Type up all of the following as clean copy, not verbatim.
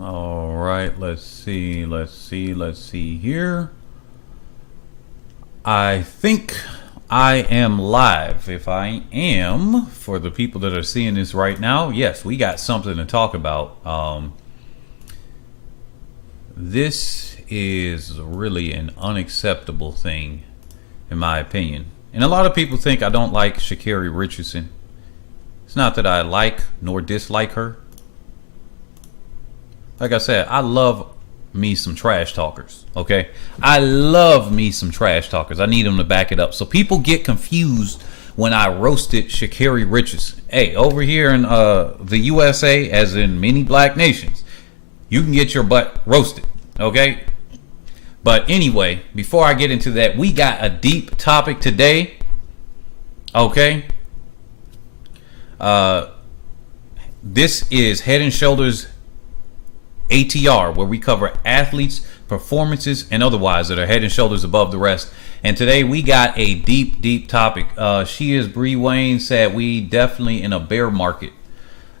All right, let's see here. I think I am live. If I am, for the people that are seeing this right now, yes, we got something to talk about. This is really an unacceptable thing, in my opinion. And a lot of people think I don't like Sha'Carri Richardson. It's not that I like nor dislike her. Like I said, I love me some trash talkers, okay? I love me some trash talkers. I need them to back it up. So people get confused when I roasted Sha'Carri Richardson. Hey, over here in the USA, as in many black nations, you can get your butt roasted, okay? But anyway, before I get into that, we got a deep topic today, okay? This is Head and Shoulders ATR, where we cover athletes, performances, and otherwise that are head and shoulders above the rest. And today we got a deep topic. She is Bree Wayne said we definitely in a bear market.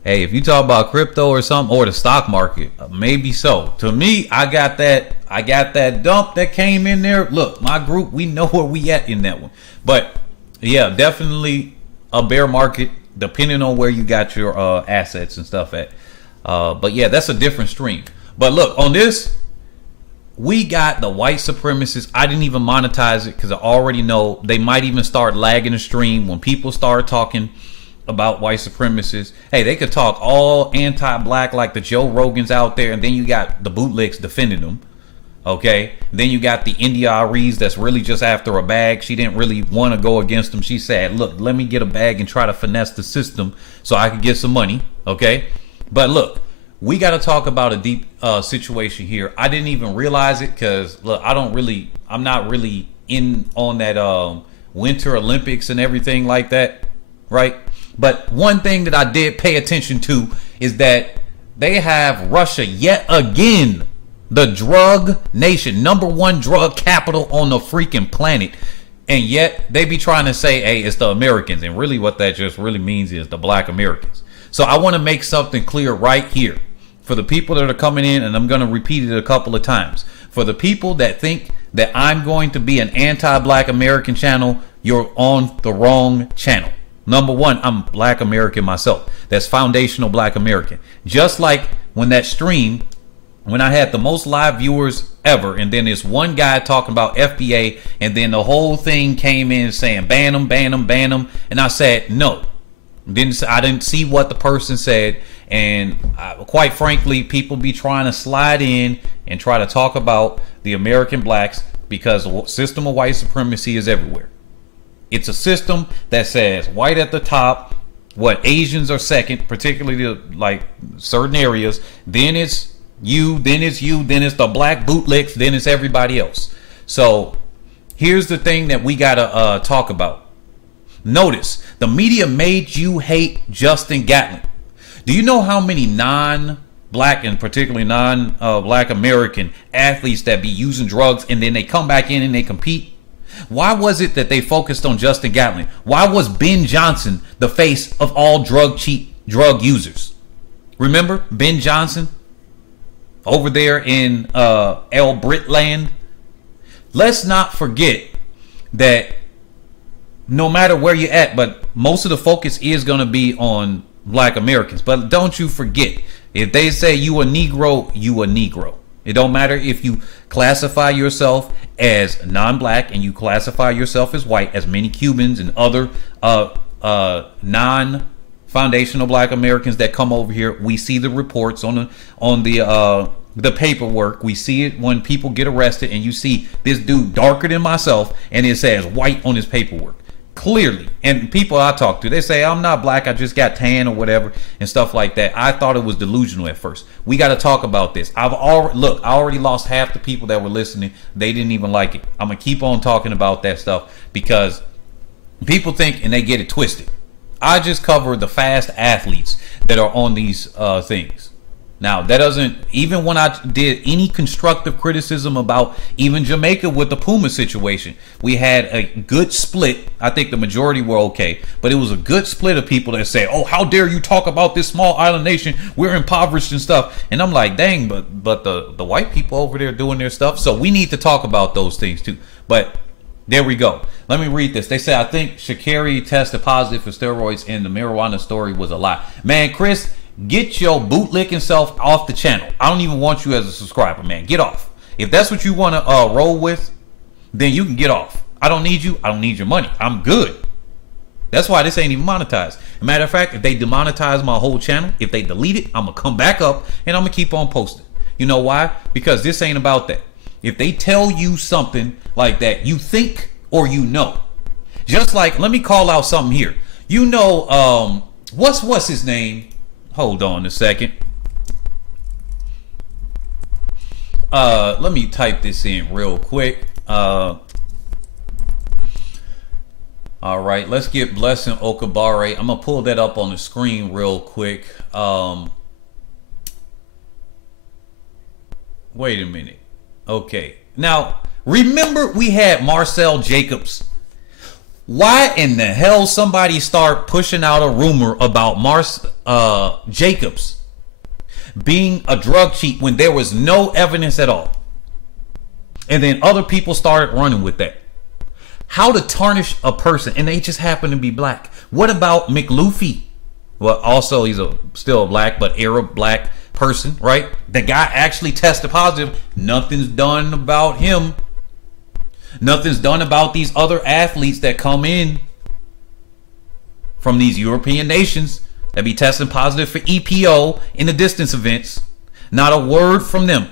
Hey, if you talk about crypto or something, or the stock market, maybe so. To me, I got that dump that came in there. Look, my group, we know where we at in that one. But yeah, definitely a bear market, depending on where you got your assets and stuff at. But yeah, that's a different stream. But look, on this, we got the white supremacists. I didn't even monetize it because I already know they might even start lagging the stream when people start talking about white supremacists. Hey, they could talk all anti-black like the Joe Rogans out there, and then you got the bootlegs defending them. Okay, then you got the India Rees that's really just after a bag. She didn't really want to go against them. She said, look, let me get a bag and try to finesse the system so I could get some money. Okay. But look, we got to talk about a deep situation here. I didn't even realize it because, look, I'm not really in on that Winter Olympics and everything like that, right? But one thing that I did pay attention to is that they have Russia yet again, the drug nation, #1 drug capital on the freaking planet. And yet they be trying to say, hey, it's the Americans. And really what that just really means is the black Americans. So I want to make something clear right here for the people that are coming in, and I'm going to repeat it a couple of times. For the people that think that I'm going to be an anti-black American channel, you're on the wrong channel. #1, I'm black American myself. That's foundational black American. Just like when that stream, when I had the most live viewers ever, and then this one guy talking about FBA, and then the whole thing came in saying, ban them, ban them, ban them. And I said, no. I didn't see what the person said, and quite frankly, people be trying to slide in and try to talk about the American blacks because the system of white supremacy is everywhere. It's a system that says white at the top, what Asians are second, particularly like certain areas, then it's you, then it's you, then it's the black bootlegs, then it's everybody else. So here's the thing that we gotta talk about. Notice, the media made you hate Justin Gatlin. Do you know how many non-black and particularly non-black American athletes that be using drugs and then they come back in and they compete? Why was it that they focused on Justin Gatlin? Why was Ben Johnson the face of all drug users? Remember Ben Johnson over there in El Brit land? Let's not forget that no matter where you're at, but most of the focus is going to be on black Americans. But don't you forget, if they say you a Negro, you a Negro. It don't matter if you classify yourself as non-black and you classify yourself as white, as many Cubans and other non-foundational black Americans that come over here. We see the reports on the paperwork. We see it when people get arrested and you see this dude darker than myself and it says white on his paperwork. Clearly, and people I talk to, they say I'm not black, I just got tan or whatever and stuff like that. I thought it was delusional at first. We got to talk about this. I already lost half the people that were listening. They didn't even like it. I'm gonna keep on talking about that stuff because people think and they get it twisted. I just cover the fast athletes that are on these things. Now, that doesn't, even when I did any constructive criticism about even Jamaica with the Puma situation, we had a good split. I think the majority were okay, but it was a good split of people that say, oh, how dare you talk about this small island nation? We're impoverished and stuff. And I'm like, dang, but the white people over there doing their stuff. So we need to talk about those things too. But there we go. Let me read this. They say, I think Sha'Carri tested positive for steroids and the marijuana story was a lie. Man, Chris, get your bootlicking self off the channel. I don't even want you as a subscriber, man. Get off. If that's what you want to roll with, then you can get off. I don't need you. I don't need your money. I'm good. That's why this ain't even monetized. As a matter of fact, if they demonetize my whole channel, if they delete it, I'm going to come back up and I'm going to keep on posting. You know why? Because this ain't about that. If they tell you something like that, you think or you know. Just like, let me call out something here. You know, what's his name? Hold on a second. Let me type this in real quick. All right, let's get Blessing Okabare. I'm gonna pull that up on the screen real quick. Wait a minute. Okay, now remember we had Marcel Jacobs. Why in the hell somebody start pushing out a rumor about Jacobs being a drug cheat when there was no evidence at all? And then other people started running with that. How to tarnish a person, and they just happen to be black. What about McLuffy? Well, also he's still a black, but Arab black person, right? The guy actually tested positive. Nothing's done about him. Nothing's done about these other athletes that come in from these European nations that be testing positive for EPO in the distance events. Not a word from them.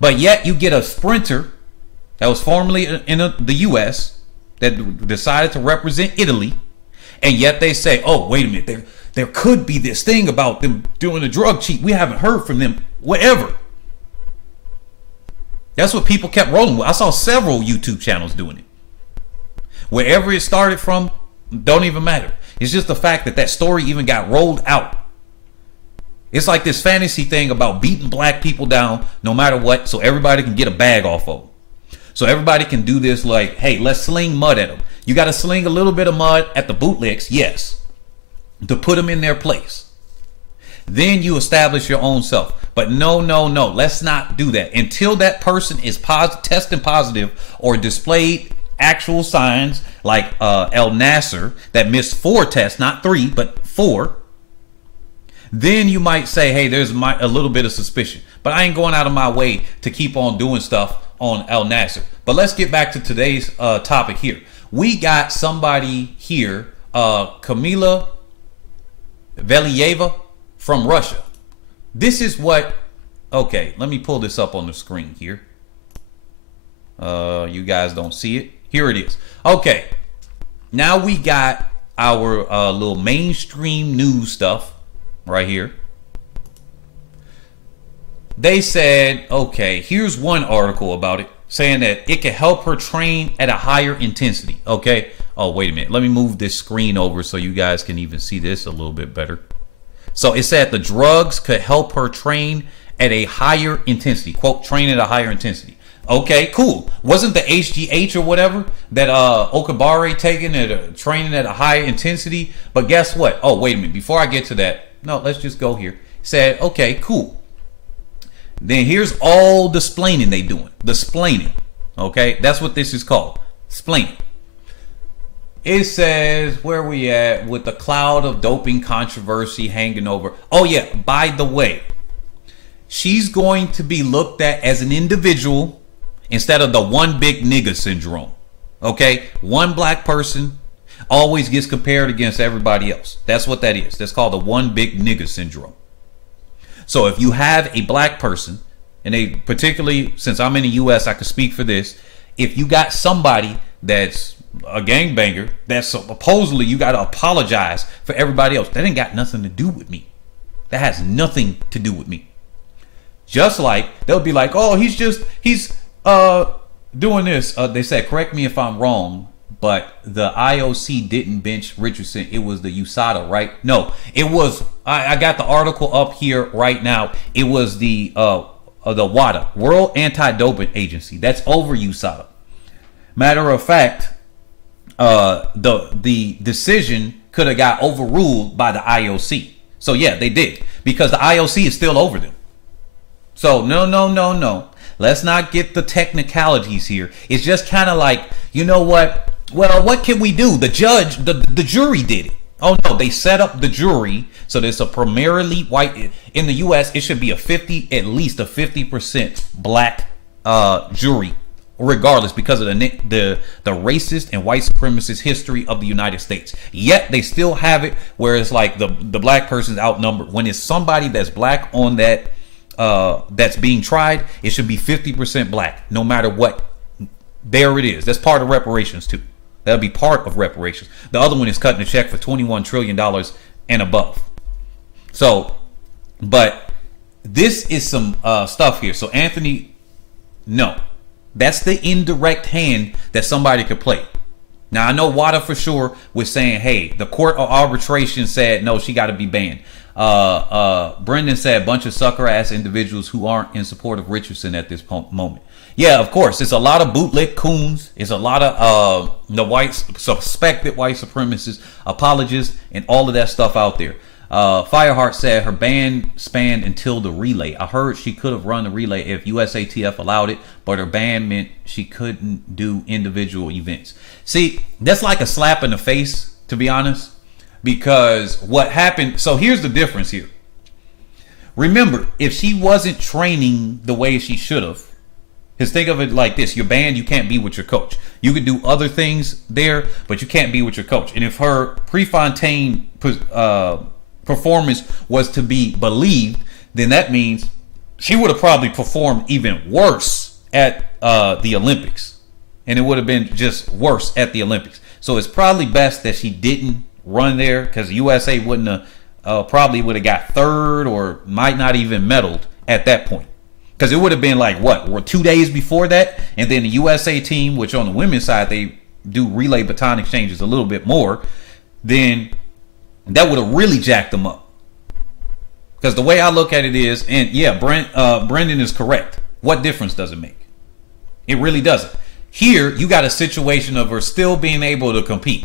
But yet you get a sprinter that was formerly in the U.S. that decided to represent Italy, and yet they say, oh, wait a minute, there could be this thing about them doing a drug cheat. We haven't heard from them, whatever. That's what people kept rolling with. I saw several YouTube channels doing it. Wherever it started from, don't even matter. It's just the fact that story even got rolled out. It's like this fantasy thing about beating black people down no matter what, so everybody can get a bag off of them. So everybody can do this like, hey, let's sling mud at them. You got to sling a little bit of mud at the bootlegs, yes, to put them in their place. Then you establish your own self. But no, let's not do that. Until that person is testing positive or displayed actual signs like El Nasser that missed 4 tests, not 3, but 4. Then you might say, hey, there's a little bit of suspicion. But I ain't going out of my way to keep on doing stuff on El Nasser. But let's get back to today's topic here. We got somebody here, Kamila Valieva from Russia. This is what, okay, let me pull this up on the screen here. You guys don't see it. Here it is. Okay, now we got our little mainstream news stuff right here. They said, okay, here's one article about it saying that it can help her train at a higher intensity. Okay. Oh, wait a minute. Let me move this screen over so you guys can even see this a little bit better. So it said the drugs could help her train at a higher intensity. Quote, train at a higher intensity. Okay, cool. Wasn't the HGH or whatever that Okabare taking at training at a higher intensity? But guess what? Oh, wait a minute. Before I get to that, no, let's just go here. Said, okay, cool. Then here's all the splaining they doing. The splaining. Okay, that's what this is called. Splaining. It says, where we at with the cloud of doping controversy hanging over. Oh yeah, by the way, she's going to be looked at as an individual instead of the one big nigga syndrome. Okay, one black person always gets compared against everybody else. That's what that is. That's called the one big nigga syndrome. So if you have a black person, and they particularly, since I'm in the US, I can speak for this. If you got somebody that's a gangbanger, that's supposedly you got to apologize for everybody else. That ain't got nothing to do with me. That has nothing to do with me. Just like they'll be like, oh, he's doing this. They said, correct me if I'm wrong, but the IOC didn't bench Richardson. It was the USADA, right? No, it was. I got the article up here right now. It was the WADA, World Anti-Doping Agency. That's over USADA. Matter of fact, the decision could have got overruled by the IOC. So yeah, they did, because the IOC is still over them. So no. Let's not get the technicalities here. It's just kind of like, you know what? Well, what can we do? The judge, the jury did it. Oh no, they set up the jury. So there's a primarily white in the US. It should be at least a 50% black jury, regardless, because of the racist and white supremacist history of the United States. Yet they still have it where it's like the black person's outnumbered. When it's somebody that's black on that that's being tried, it should be 50% black, no matter what. There it is. That's part of reparations too. That'll be part of reparations. The other one is cutting a check for $21 trillion and above. So, but this is some stuff here. So Anthony, no, that's the indirect hand that somebody could play. Now I know WADA for sure was saying, hey, the court of arbitration said no, she got to be banned. Brendan said bunch of sucker ass individuals who aren't in support of Richardson at this moment. Yeah, of course, it's a lot of bootleg coons. It's a lot of the suspected white supremacists, apologists, and all of that stuff out there. Fireheart said her ban spanned until the relay. I heard she could have run the relay if USATF allowed it, but her ban meant she couldn't do individual events. See, that's like a slap in the face, to be honest, because what happened. So here's the difference here. Remember, if she wasn't training the way she should have, because think of it like this: you're banned, you can't be with your coach. You could do other things there, but you can't be with your coach. And if her Prefontaine performance was to be believed, then that means she would have probably performed even worse at the Olympics, and it would have been just worse at the Olympics. So it's probably best that she didn't run there, because USA wouldn't have probably would have got third, or might not even medaled at that point, because it would have been like what, 2 days before that, and then the USA team, which on the women's side they do relay baton exchanges a little bit more, then that would have really jacked them up. Because the way I look at it is, and yeah, Brendan is correct. What difference does it make? It really doesn't. Here, you got a situation of her still being able to compete.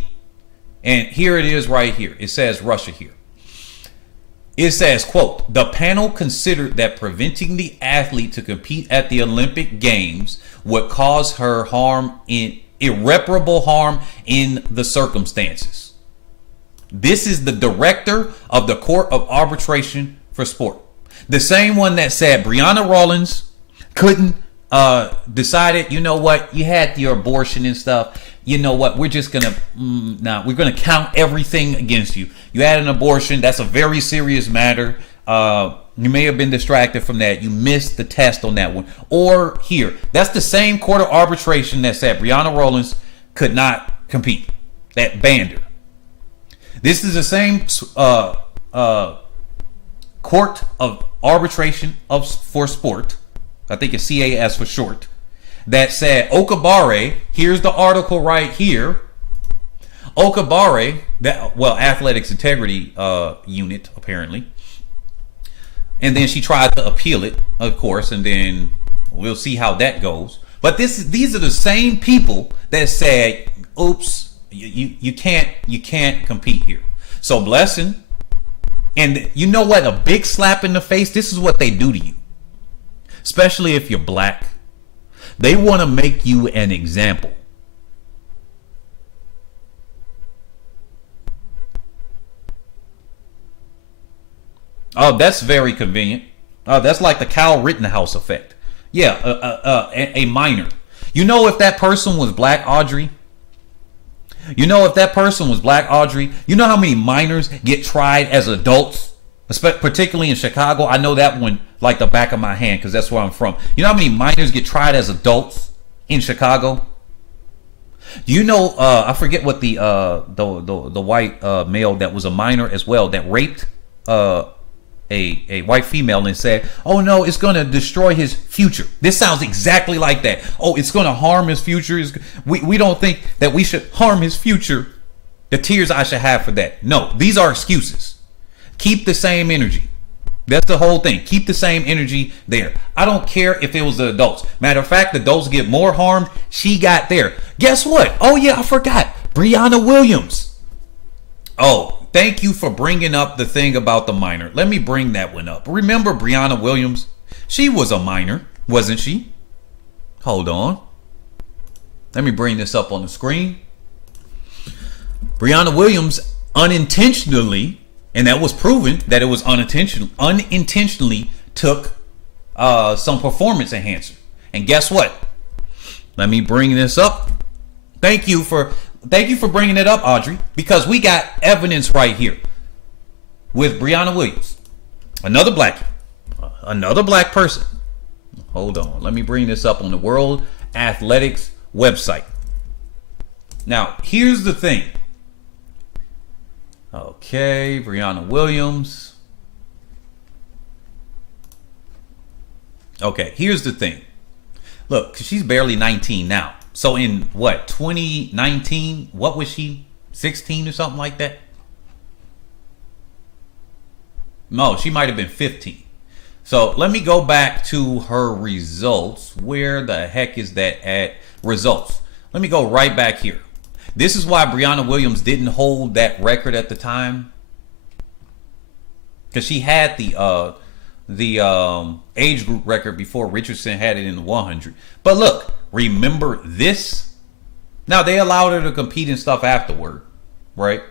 And here it is right here. It says Russia here. It says, quote, the panel considered that preventing the athlete to compete at the Olympic Games would cause her irreparable harm in the circumstances. This is the director of the Court of Arbitration for Sport. The same one that said Breonna Rawlings couldn't decided, you know what, you had your abortion and stuff. You know what, we're just gonna we're gonna count everything against you. You had an abortion. That's a very serious matter. You may have been distracted from that. You missed the test on that one. Or here, that's the same court of arbitration that said Breonna Rawlings could not compete, that banned her. This is the same court of arbitration for sport, I think it's CAS for short, that said Okabare, here's the article right here, Okabare, athletics integrity unit apparently, and then she tried to appeal it, of course, and then we'll see how that goes. But these are the same people that said, oops, you can't compete here. So blessing. And you know what? A big slap in the face. This is what they do to you. Especially if you're black. They want to make you an example. Oh, that's very convenient. That's like the Kyle Rittenhouse effect. Yeah, a minor. You know, if that person was Black Audrey, you know how many minors get tried as adults, particularly in Chicago? I know that one like the back of my hand because that's where I'm from. You know how many minors get tried as adults in Chicago? Do you know, I forget what the white male that was a minor as well that raped a white female and said, oh no, it's going to destroy his future. This sounds exactly like that. Oh, it's going to harm his future. We don't think that we should harm his future. The tears I should have for that. No, these are excuses. Keep the same energy. That's the whole thing. Keep the same energy there. I don't care if it was the adults. Matter of fact, the adults get more harmed. She got there. Guess what? Oh yeah, I forgot. Brianna Williams. Oh, thank you for bringing up the thing about the minor. Let me bring that one up. Remember Brianna Williams? She was a minor, wasn't she? Hold on. Let me bring this up on the screen. Brianna Williams unintentionally, and that was proven that it was unintentionally took some performance enhancer. And guess what? Let me bring this up. Thank you for bringing it up, Audrey, because we got evidence right here with Brianna Williams, another black person. Hold on. Let me bring this up on the World Athletics website. Now, here's the thing. Okay, Brianna Williams. Okay, here's the thing. Look, she's barely 19 now. So in what, 2019, what was she? 16 or something like that? No, she might have been 15. So let me go back to her results. Where the heck is that at? Results. Let me go right back here. This is why Brianna Williams didn't hold that record at the time, because she had the age group record before Richardson had it in the 100. But look, remember this? Now they allowed her to compete and stuff afterward, right?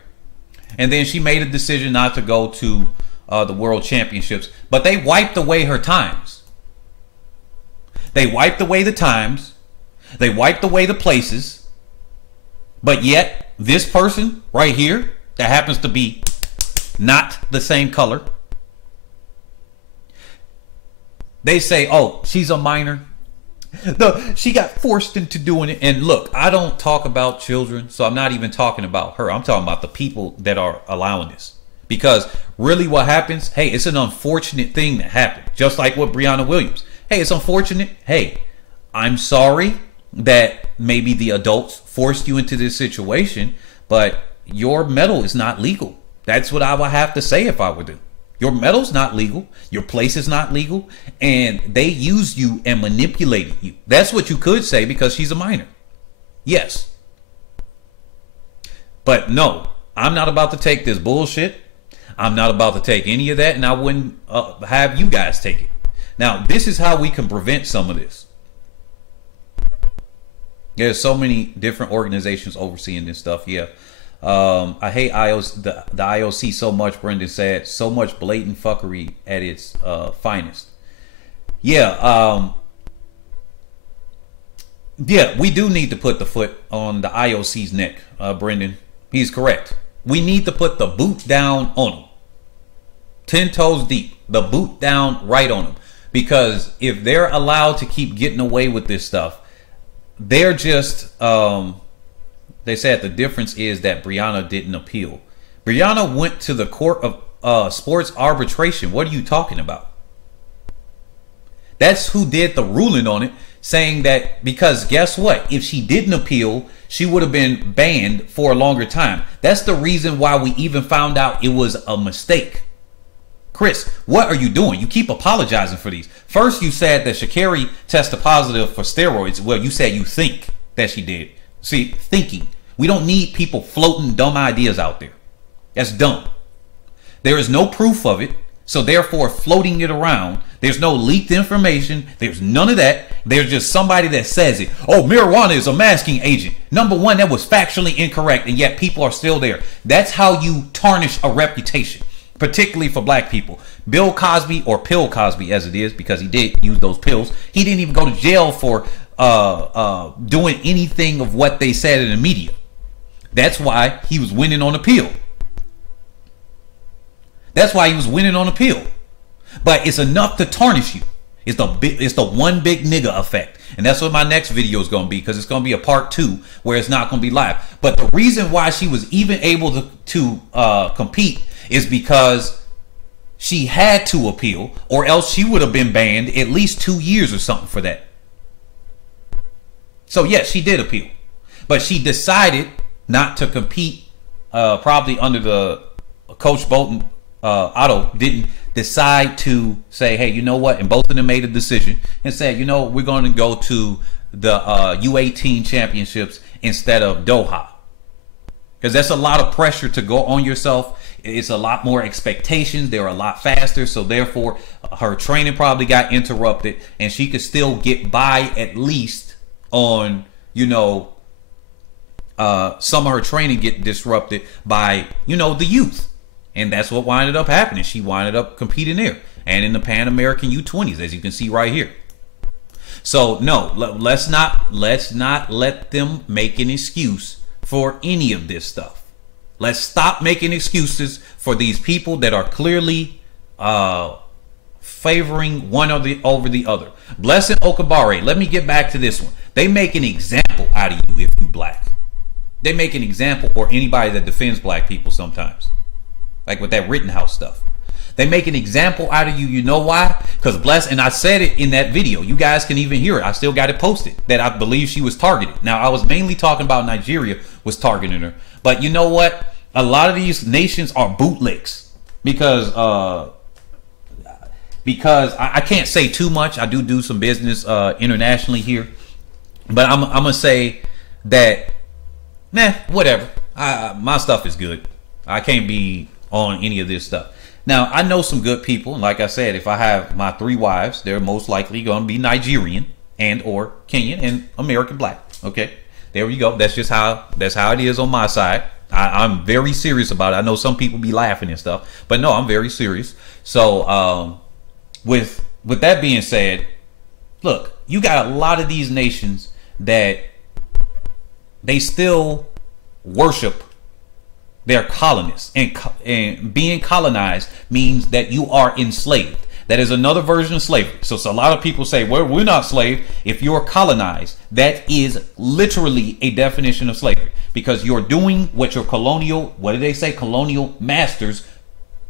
And then she made a decision not to go to the World Championships, but they wiped away her times. They wiped away the times. They wiped away the places. But yet, this person right here, that happens to be not the same color, they say, oh, she's a minor. No, she got forced into doing it. And look, I don't talk about children, so I'm not even talking about her. I'm talking about the people that are allowing this. Because really what happens, hey, it's an unfortunate thing that happened. Just like with Brianna Williams. Hey, it's unfortunate. Hey, I'm sorry that maybe the adults forced you into this situation, but your medal is not legal. That's what I would have to say if I were to. Your medal's not legal. Your place is not legal. And they used you and manipulated you. That's what you could say because she's a minor. Yes. But no, I'm not about to take this bullshit. I'm not about to take any of that, and I wouldn't have you guys take it. Now, this is how we can prevent some of this. There's so many different organizations overseeing this stuff. Yeah. I hate the IOC so much, Brendan said. So much blatant fuckery at its finest. Yeah. Yeah, we do need to put the foot on the IOC's neck, Brendan. He's correct. We need to put the boot down on them. 10 toes deep. The boot down right on them. Because if they're allowed to keep getting away with this stuff, they're just, they said the difference is that Brianna didn't appeal. Brianna went to the court of sports arbitration. What are you talking about? That's who did the ruling on it, saying that because guess what? If she didn't appeal, she would have been banned for a longer time. That's the reason why we even found out it was a mistake. Chris, what are you doing? You keep apologizing for these. First, you said that Sha'Carri tested positive for steroids. Well, you said you think that she did. See, thinking. We don't need people floating dumb ideas out there. That's dumb. There is no proof of it, so therefore floating it around. There's no leaked information. There's none of that. There's just somebody that says it. Oh, marijuana is a masking agent. Number one, that was factually incorrect, and yet people are still there. That's how you tarnish a reputation, particularly for black people. Bill Cosby, or Pill Cosby as it is, because he did use those pills. He didn't even go to jail for doing anything of what they said in the media. That's why he was winning on appeal. That's why he was winning on appeal. But it's enough to tarnish you. It's the one big nigga effect. And that's what my next video is going to be, because it's going to be a part 2 where it's not going to be live. But the reason why she was even able to compete is because she had to appeal, or else she would have been banned at least 2 years or something for that. So yes, she did appeal, but she decided not to compete. Probably under the Coach Bolton, Otto didn't decide to say, hey, you know what? And both of them made a decision and said, you know, we're going to go to the U18 championships instead of Doha. Because that's a lot of pressure to go on yourself. It's a lot more expectations. They're a lot faster. So therefore, her training probably got interrupted, and she could still get by at least on, you know, some of her training get disrupted by, you know, the youth. And that's what winded up happening. She winded up competing there and in the Pan American U20s, as you can see right here. So no, let's not let them make an excuse for any of this stuff. Let's stop making excuses for these people that are clearly favoring one or the over the other. Blessing Okabare, let me get back to this one. They make an example out of you if you black. They make an example, or anybody that defends black people sometimes. Like with that Rittenhouse stuff. They make an example out of you. You know why? Because Bless, and I said it in that video. You guys can even hear it. I still got it posted. That I believe she was targeted. Now, I was mainly talking about Nigeria was targeting her. But you know what? A lot of these nations are bootlicks. Because I can't say too much. I do some business internationally here. But I'm going to say that, whatever. My stuff is good. I can't be on any of this stuff. Now, I know some good people. And like I said, if I have my 3 wives, they're most likely going to be Nigerian and or Kenyan and American black. Okay, there we go. That's how it is on my side. I'm very serious about it. I know some people be laughing and stuff, but no, I'm very serious. So with that being said, look, you got a lot of these nations that they still worship their colonists, and being colonized means that you are enslaved. That is another version of slavery. So a lot of people say, well, we're not slave. If you're colonized, that is literally a definition of slavery, because you're doing what your colonial masters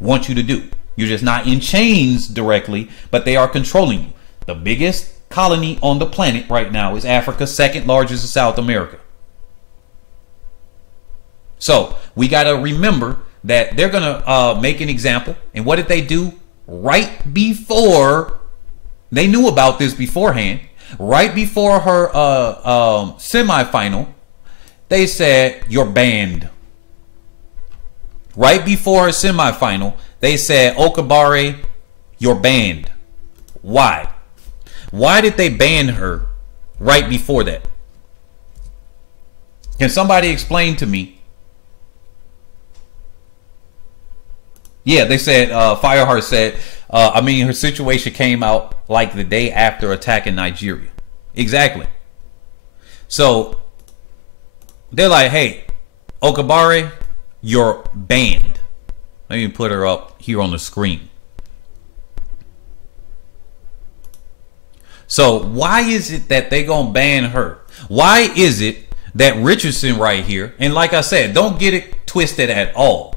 want you to do. You're just not in chains directly, but they are controlling you. The biggest colony on the planet right now is Africa, second largest is South America. So we got to remember that they're going to make an example. And what did they do right before they knew about this beforehand? Right before her semifinal, they said, you're banned. Right before her semifinal, they said, Okabare, you're banned. Why? Why did they ban her right before that? Can somebody explain to me? Yeah, they said, Fireheart said, her situation came out like the day after attacking Nigeria. Exactly. So they're like, hey, Okabare, you're banned. Let me put her up here on the screen. So why is it that they gonna ban her? Why is it that Richardson right here, and like I said, don't get it twisted at all.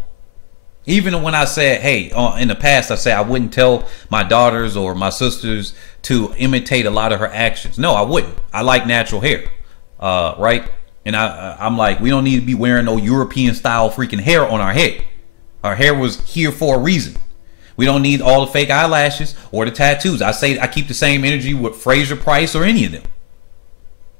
Even when I said, hey, in the past, I said I wouldn't tell my daughters or my sisters to imitate a lot of her actions. No, I wouldn't. I like natural hair, right? And I'm like, we don't need to be wearing no European style freaking hair on our head. Our hair was here for a reason. We don't need all the fake eyelashes or the tattoos. I keep the same energy with Fraser Price or any of them.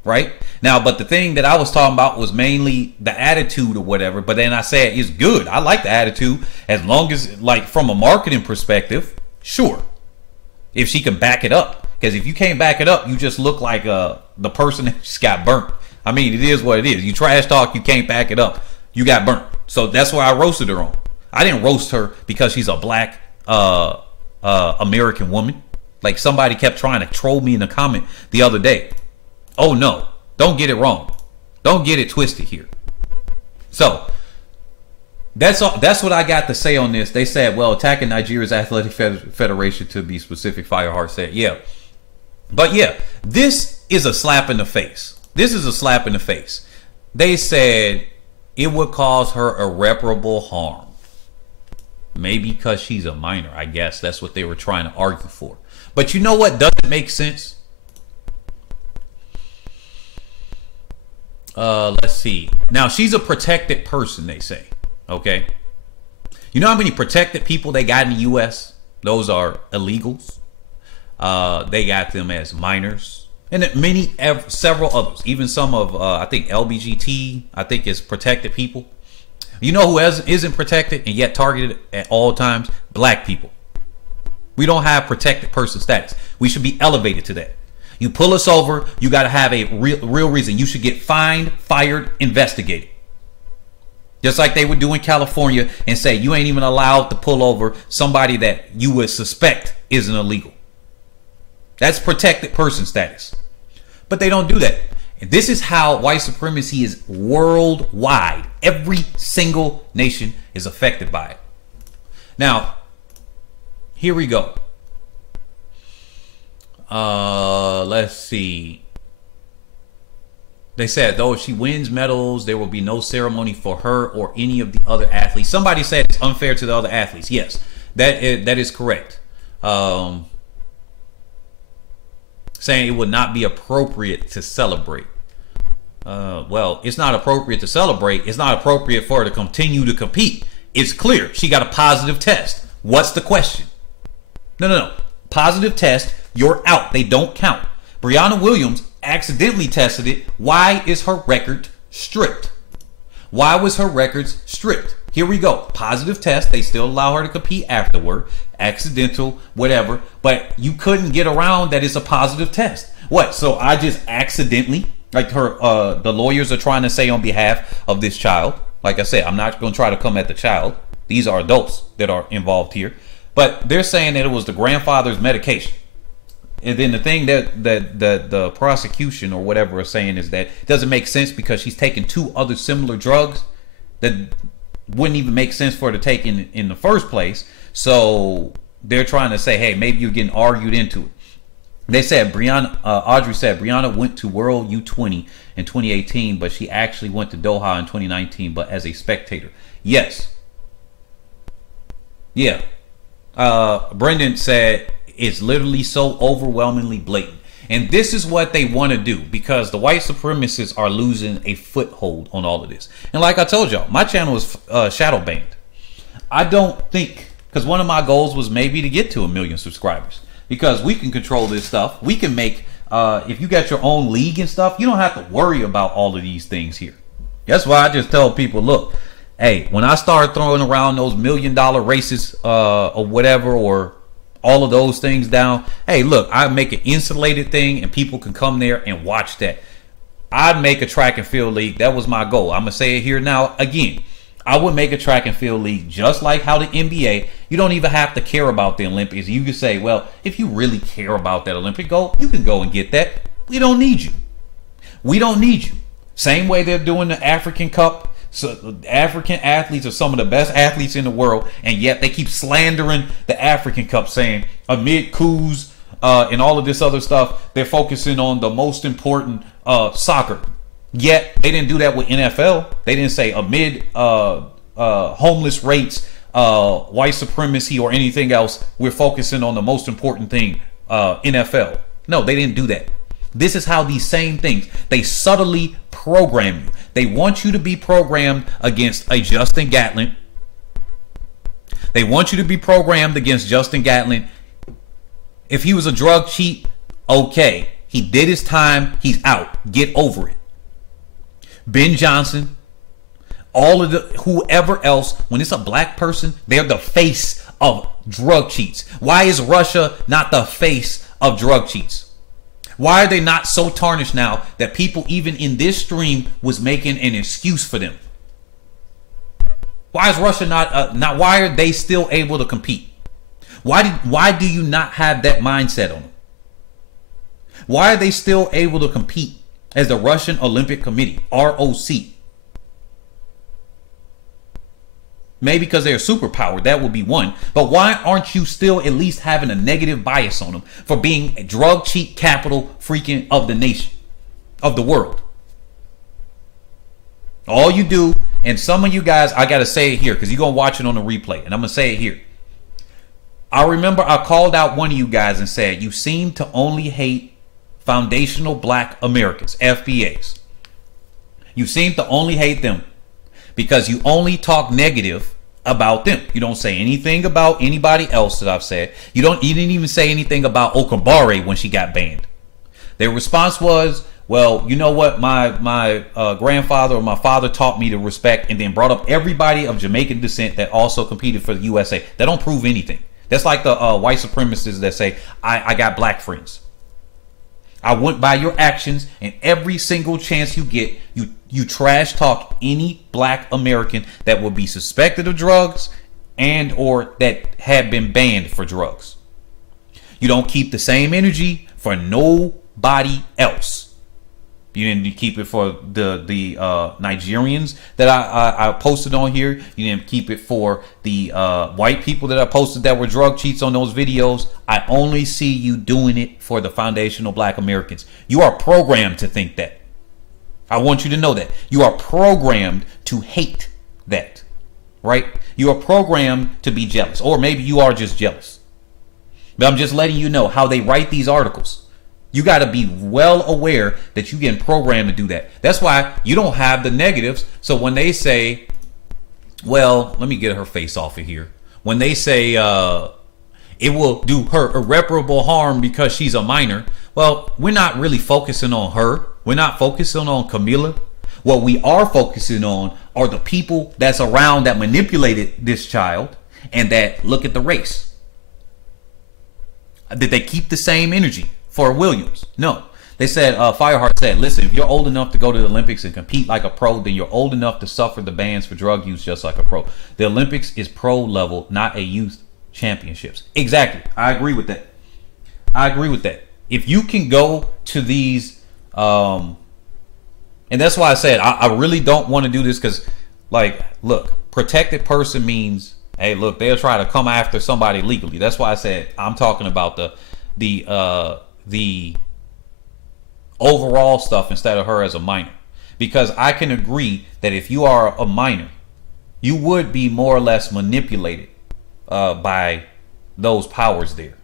Right? Now, but the thing that I was talking about was mainly the attitude or whatever. But then I said it's good. I like the attitude as long as, like, from a marketing perspective, sure. If she can back it up. Because if you can't back it up, you just look like the person that just got burnt. I mean, it is what it is. You trash talk, you can't back it up. You got burnt. So that's why I roasted her on. I didn't roast her because she's a black American woman. Like, somebody kept trying to troll me in the comment the other day. Oh no, don't get it wrong. Don't get it twisted here. So that's what I got to say on this. They said, well, attacking Nigeria's athletic federation, to be specific, Fireheart said, yeah. But yeah, this is a slap in the face. This is a slap in the face. They said it would cause her irreparable harm. Maybe because she's a minor. I guess that's what they were trying to argue for. But you know what doesn't make sense? Let's see. Now, she's a protected person, they say. Okay. You know how many protected people they got in the U.S.? Those are illegals. They got them as minors. And several others. Even some of, I think, LBGT, I think is protected people. You know who isn't protected and yet targeted at all times? Black people. We don't have protected person status. We should be elevated to that. You pull us over, you got to have a real reason. You should get fined, fired, investigated. Just like they would do in California and say you ain't even allowed to pull over somebody that you would suspect isn't illegal. That's protected person status. But they don't do that. And this is how white supremacy is worldwide. Every single nation is affected by it. Now, here we go. Let's see. They said, though, if she wins medals, there will be no ceremony for her or any of the other athletes. Somebody said it's unfair to the other athletes. Yes, that is correct. Saying it would not be appropriate to celebrate. Well, it's not appropriate to celebrate. It's not appropriate for her to continue to compete. It's clear. She got a positive test. What's the question? No. Positive test. You're out. They don't count. Brianna Williams accidentally tested it. Why is her record stripped? Why was her records stripped? Here we go. Positive test. They still allow her to compete afterward. Accidental, whatever. But you couldn't get around that it's a positive test. What? So I just accidentally, like the lawyers are trying to say on behalf of this child. Like I said, I'm not going to try to come at the child. These are adults that are involved here. But they're saying that it was the grandfather's medication. And then the thing that the prosecution or whatever is saying is that it doesn't make sense because she's taken two other similar drugs that wouldn't even make sense for her to take in the first place. So they're trying to say, hey, maybe you're getting argued into it. They said Audrey said Brianna went to World U20 in 2018, but she actually went to Doha in 2019, but as a spectator. Yes. Yeah. Brendan said it's literally so overwhelmingly blatant. And this is what they want to do because the white supremacists are losing a foothold on all of this. And like I told y'all, my channel is shadow banned. I don't think, because one of my goals was maybe to get to 1 million subscribers because we can control this stuff. We can make, if you got your own league and stuff, you don't have to worry about all of these things here. That's why I just tell people, look, hey, when I start throwing around those $1 million races or whatever, or all of those things down, hey, look, I make an insulated thing and people can come there and watch that. I'd make a track and field league. That was my goal. I'm going to say it here now again. I would make a track and field league just like how the NBA, you don't even have to care about the Olympics. You can say, well, if you really care about that Olympic goal, you can go and get that. We don't need you. We don't need you. Same way they're doing the African Cup. So African athletes are some of the best athletes in the world, and yet they keep slandering the African Cup, saying amid coups and all of this other stuff, they're focusing on the most important soccer. Yet they didn't do that with NFL. They didn't say amid homeless rates, white supremacy, or anything else, we're focusing on the most important thing, NFL. No, they didn't do that. This is how these same things, they subtly program you. They want you to be programmed against a Justin Gatlin. They want you to be programmed against Justin Gatlin. If he was a drug cheat, okay. He did his time. He's out. Get over it. Ben Johnson, all of the whoever else, when it's a black person, they're the face of drug cheats. Why is Russia not the face of drug cheats? Why are they not so tarnished now that people even in this stream was making an excuse for them? Why is Russia not why are they still able to compete? Why do you not have that mindset on them? Why are they still able to compete as the Russian Olympic Committee, ROC? Maybe because they're a superpower, that would be one. But why aren't you still at least having a negative bias on them for being a drug cheat capital freaking of the nation, of the world? All you do And some of you guys, I got to say it here because you're going to watch it on the replay. And I'm going to say it here. I remember I called out one of you guys and said, you seem to only hate foundational black Americans, FBAs. You seem to only hate them because you only talk negative about them. You don't say anything about anybody else that I've said. You didn't even say anything about Okambare when she got banned. Their response was, well, you know what, my grandfather or my father taught me to respect, and then brought up everybody of Jamaican descent that also competed for the USA. That don't prove anything. That's like the white supremacists that say, I got black friends. I went by your actions, and every single chance you get, you trash talk any black American that will be suspected of drugs and or that had been banned for drugs. You don't keep the same energy for nobody else. You didn't keep it for the Nigerians that I posted on here. You didn't keep it for the white people that I posted that were drug cheats on those videos. I only see you doing it for the foundational black Americans. You are programmed to think that. I want you to know that. You are programmed to hate that. Right? You are programmed to be jealous. Or maybe you are just jealous. But I'm just letting you know how they write these articles. You got to be well aware that you're getting programmed to do that. That's why you don't have the negatives. So when they say, well, let me get her face off of here. When they say it will do her irreparable harm because she's a minor. Well, we're not really focusing on her. We're not focusing on Kamila. What we are focusing on are the people that's around that manipulated this child and that look at the race. Did they keep the same energy for Williams? No. They said, Fireheart said, listen, if you're old enough to go to the Olympics and compete like a pro, then you're old enough to suffer the bans for drug use just like a pro. The Olympics is pro level, not a youth championships. Exactly. I agree with that. I agree with that. If you can go to these, and that's why I said, I really don't want to do this because, like, look, protected person means, hey, look, they'll try to come after somebody legally. That's why I said I'm talking about the overall stuff instead of her as a minor, because I can agree that if you are a minor, you would be more or less manipulated by those powers there.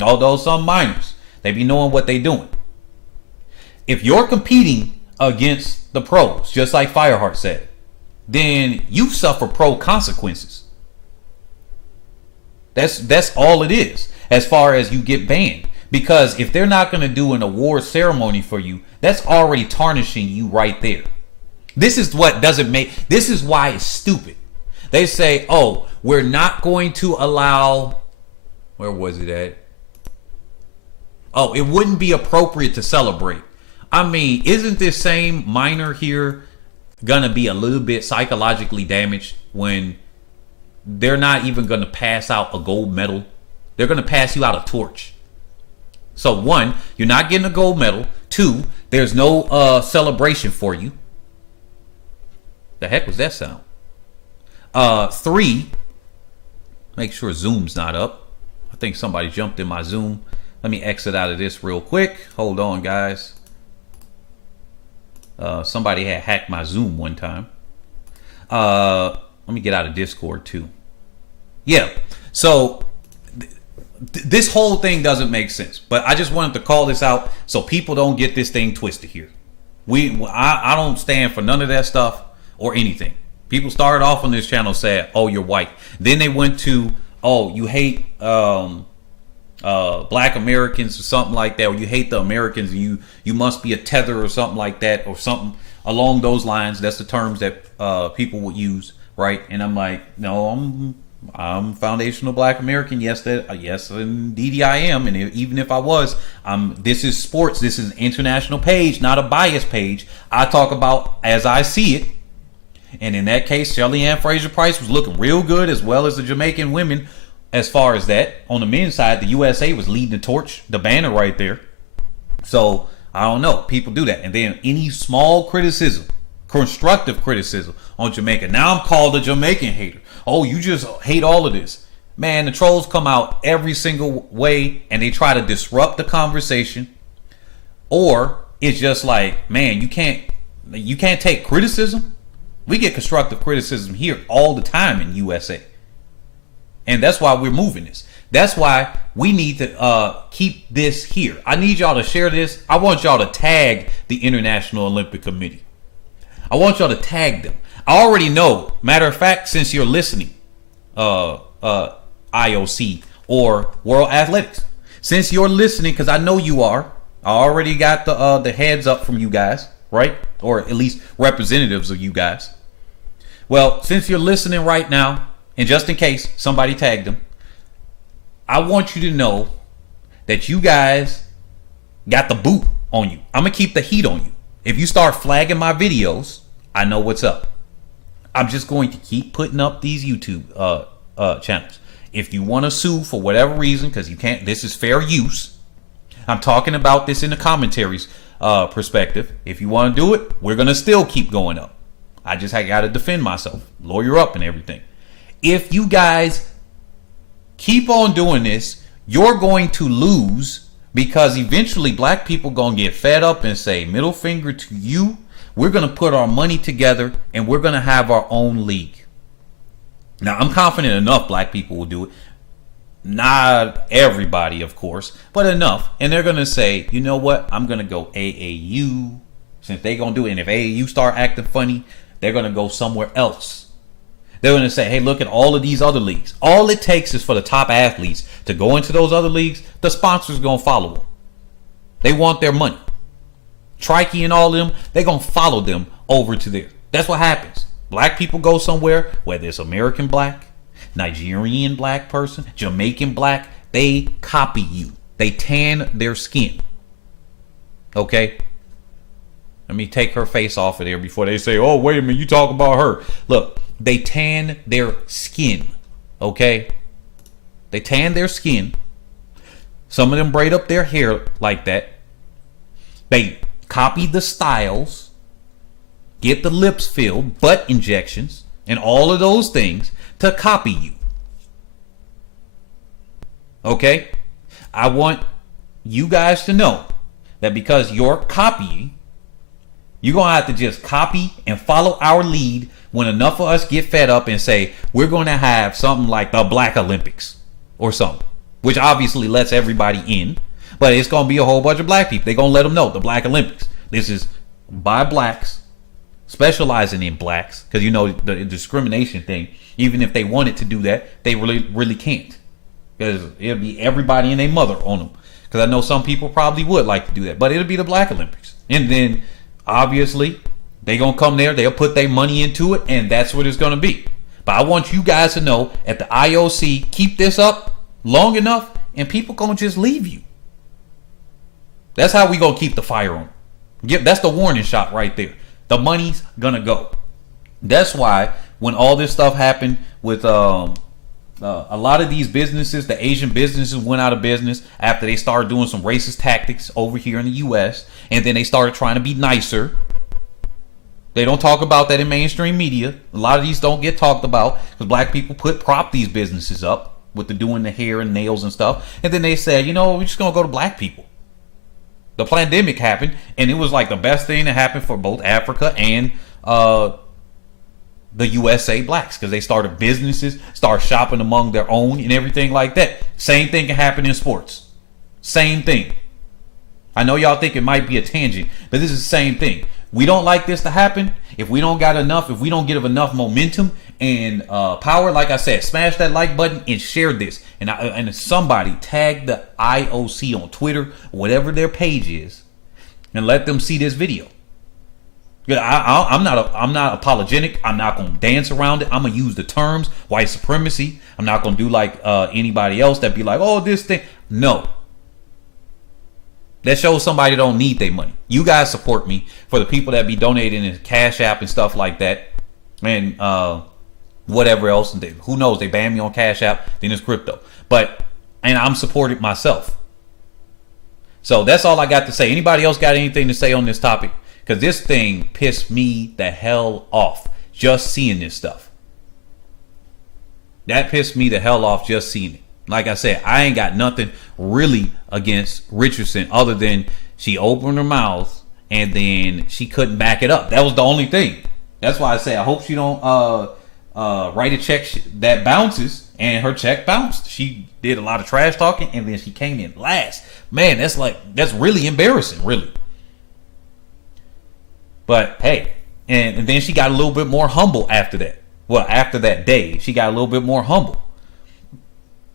Although some minors, they be knowing what they doing. If you're competing against the pros, just like Fireheart said, then you suffer pro consequences. That's all it is as far as you get banned. Because if they're not going to do an award ceremony for you, that's already tarnishing you right there. This is what doesn't make, this is why it's stupid. They say, oh, we're not going to allow, where was it at? Oh, it wouldn't be appropriate to celebrate. I mean, isn't this same minor here going to be a little bit psychologically damaged when they're not even going to pass out a gold medal? They're going to pass you out a torch. So one, you're not getting a gold medal. Two, there's no celebration for you. The heck was that sound? Three, make sure Zoom's not up. I think somebody jumped in my Zoom. Let me exit out of this real quick. Hold on, guys. Somebody had hacked my Zoom one time. Let me get out of Discord too. Yeah, so this whole thing doesn't make sense, but I just wanted to call this out so people don't get this thing twisted here. I don't stand for none of that stuff or anything. People started off on this channel saying, oh, you're white. Then they went to, oh, you hate black Americans or something like that, or you hate the Americans, and you must be a tether or something like that, or something along those lines. That's the terms that people would use, right? And I'm like, no, I'm foundational black American. Yes, indeed I am. And even if I was, this is sports. This is an international page, not a bias page. I talk about as I see it. And in that case, Shelly Ann Fraser Price was looking real good, as well as the Jamaican women. As far as that, on the men's side, the USA was leading the torch, the banner right there. So I don't know. People do that. And then any small criticism, constructive criticism on Jamaica. Now I'm called a Jamaican hater. Oh, you just hate all of this. Man, the trolls come out every single way and they try to disrupt the conversation. Or it's just like, man, you can't take criticism. We get constructive criticism here all the time in USA. And that's why we're moving this. That's why we need to keep this here. I need y'all to share this. I want y'all to tag the International Olympic Committee. I want y'all to tag them. I already know. Matter of fact, since you're listening, IOC or World Athletics, since you're listening, because I know you are, I already got the heads up from you guys, right? Or at least representatives of you guys. Well, since you're listening right now, and just in case somebody tagged them, I want you to know that you guys got the boot on you. I'm going to keep the heat on you. If you start flagging my videos, I know what's up. I'm just going to keep putting up these YouTube channels. If you want to sue for whatever reason, because you can't, this is fair use. I'm talking about this in the commentaries perspective. If you want to do it, we're going to still keep going up. I got to defend myself, lawyer up and everything. If you guys keep on doing this, you're going to lose, because eventually black people going to get fed up and say, middle finger to you. We're going to put our money together and we're going to have our own league. Now, I'm confident enough black people will do it. Not everybody, of course, but enough. And they're going to say, you know what? I'm going to go AAU, since they're going to do it. And if AAU start acting funny, they're going to go somewhere else. They're going to say, hey, look at all of these other leagues. All it takes is for the top athletes to go into those other leagues. The sponsors going to follow them. They want their money. Trike and all of them, they're going to follow them over to there. That's what happens. Black people go somewhere, whether it's American black, Nigerian black person, Jamaican black, they copy you. They tan their skin. Okay? Let me take her face off of there before they say, oh, wait a minute, you talk about her. Look, they tan their skin. Okay? They tan their skin. Some of them braid up their hair like that. They copy the styles, get the lips filled, butt injections, and all of those things to copy you. Okay? I want you guys to know that because you're copying, you're going to have to just copy and follow our lead when enough of us get fed up and say, we're going to have something like the Black Olympics or something, which obviously lets everybody in. But it's going to be a whole bunch of black people. They're going to let them know the Black Olympics. This is by blacks, specializing in blacks. Because, you know, the discrimination thing, even if they wanted to do that, they really can't. Because it'll be everybody and their mother on them. Because I know some people probably would like to do that. But it'll be the Black Olympics. And then, obviously, they're going to come there. They'll put their money into it. And that's what it's going to be. But I want you guys to know, at the IOC, keep this up long enough, and people going to just leave you. That's how we gonna keep the fire on. That's the warning shot right there. The money's gonna go. That's why when all this stuff happened with a lot of these businesses, the Asian businesses went out of business after they started doing some racist tactics over here in the U.S. And then they started trying to be nicer. They don't talk about that in mainstream media. A lot of these don't get talked about because black people prop these businesses up with the doing the hair and nails and stuff. And then they said, you know, we're just gonna go to black people. The pandemic happened, and it was like the best thing that happened for both Africa and the USA blacks, because they started businesses, started shopping among their own and everything like that. Same thing can happen in sports. Same thing. I know y'all think it might be a tangent, but this is the same thing. We don't like this to happen. If we don't got enough, if we don't give enough momentum and power, like I said, smash that like button and share this. And somebody tag the IOC on Twitter, whatever their page is, and let them see this video. I'm not apologetic. I'm not gonna dance around it. I'm gonna use the terms white supremacy. I'm not gonna do like anybody else that be like, oh, this thing. No. That shows somebody don't need their money. You guys support me. For the people that be donating in Cash App and stuff like that, and whatever else, and who knows, they ban me on Cash App, then it's crypto. And I'm supported myself. So that's all I got to say. Anybody else got anything to say on this topic? Because this thing pissed me the hell off just seeing this stuff. That pissed me the hell off just seeing it. Like I said, I ain't got nothing really against Richardson other than she opened her mouth and then she couldn't back it up. That was the only thing. That's why I say I hope she don't write a check that bounces. And her check bounced. She did a lot of trash talking, and then she came in last. Man, that's really embarrassing, really. But hey, and then she got a little bit more humble after that. Well, after that day, she got a little bit more humble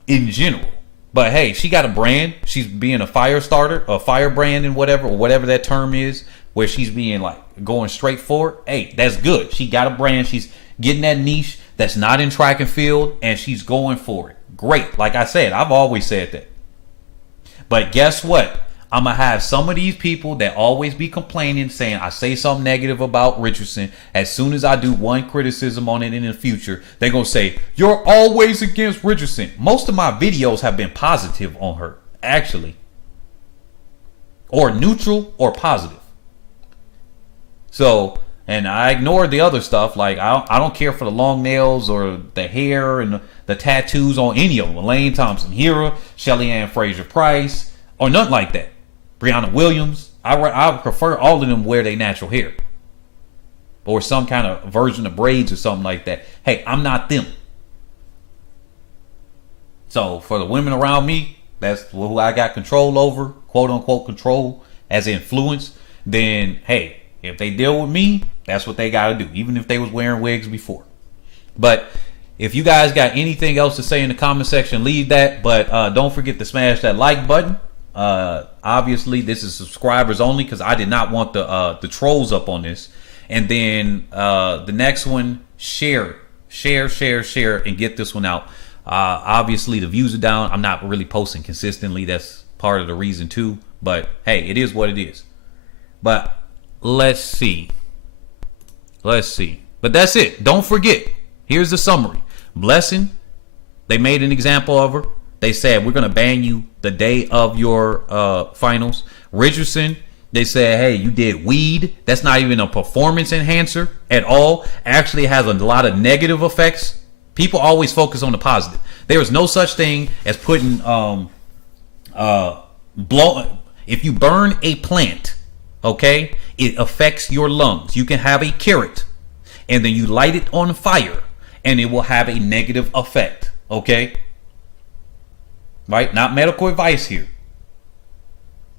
in general. But hey, she got a brand. She's being a fire starter, a fire brand, and whatever that term is, where she's being like going straight forward. Hey, that's good. She got a brand. She's getting that niche that's not in track and field, and she's going for it. Great. Like I said, I've always said that. But guess what? I'm going to have some of these people that always be complaining, saying I say something negative about Richardson. As soon as I do one criticism on it in the future, they're going to say, you're always against Richardson. Most of my videos have been positive on her, actually. Or neutral or positive. So, and I ignored the other stuff. Like, I don't care for the long nails or the hair and the tattoos on any of them. Elaine Thompson Hera, Shelly Ann Fraser Price, or nothing like that. Brianna Williams. I prefer all of them wear their natural hair. Or some kind of version of braids or something like that. Hey, I'm not them. So, for the women around me, that's who I got control over, quote unquote control, as influence, then, hey, if they deal with me, that's what they got to do, even if they was wearing wigs before. But if you guys got anything else to say in the comment section, leave that. But don't forget to smash that like button. Obviously, this is subscribers only because I did not want the trolls up on this. And then the next one, share, and get this one out. Obviously, the views are down. I'm not really posting consistently. That's part of the reason too. But hey, it is what it is. But let's see. But that's it. Don't forget. Here's the summary. Blessing, they made an example of her. They said, we're going to ban you the day of your finals. Richardson, they said, hey, you did weed. That's not even a performance enhancer at all. Actually has a lot of negative effects. People always focus on the positive. There is no such thing as putting if you burn a plant, okay, it affects your lungs. You can have a carrot and then you light it on fire and it will have a negative effect, okay? Right? Not medical advice here.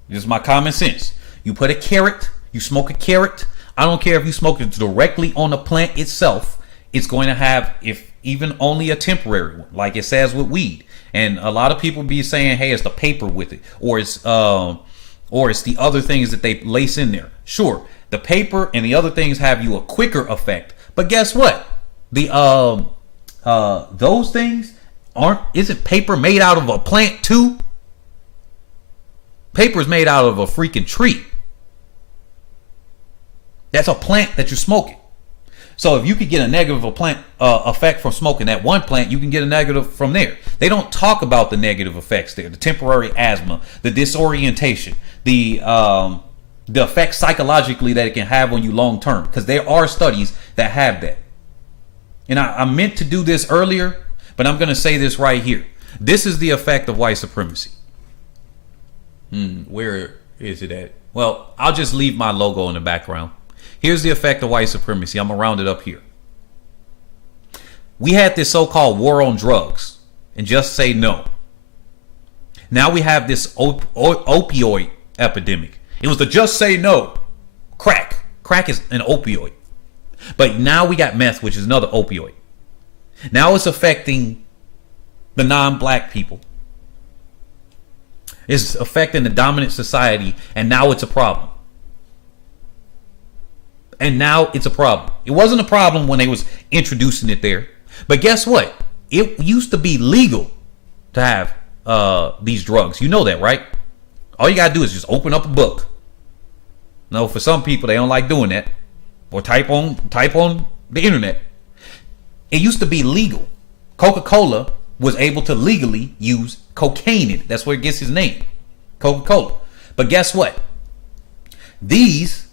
This is my common sense. You put a carrot, you smoke a carrot. I don't care if you smoke it directly on the plant itself. It's going to have, if even only a temporary one, like it says with weed. And a lot of people be saying, hey, it's the paper with it, or it's the other things that they lace in there. Sure, the paper and the other things have you a quicker effect. But guess what? The those things isn't paper made out of a plant too? Paper is made out of a freaking tree. That's a plant that you're smoking. So if you could get a negative effect from smoking that one plant, you can get a negative from there. They don't talk about the negative effects there, the temporary asthma, the disorientation, the effect psychologically that it can have on you long term, because there are studies that have that. And I meant to do this earlier, but I'm going to say this right here. This is the effect of white supremacy. Where is it at? Well, I'll just leave my logo in the background. Here's the effect of white supremacy. I'm going to round it up here. We had this so-called war on drugs and just say no. Now we have this opioid epidemic. It was the just say no. Crack. Crack is an opioid. But now we got meth, which is another opioid. Now it's affecting the non-black people. It's affecting the dominant society, and now it's a problem. And now it's a problem. It wasn't a problem when they was introducing it there. But guess what? It used to be legal to have these drugs. You know that, right? All you gotta do is just open up a book. No, for some people they don't like doing that. Or type on the internet. It used to be legal. Coca-Cola was able to legally use cocaine in it. That's where it gets his name. Coca-Cola. But guess what? These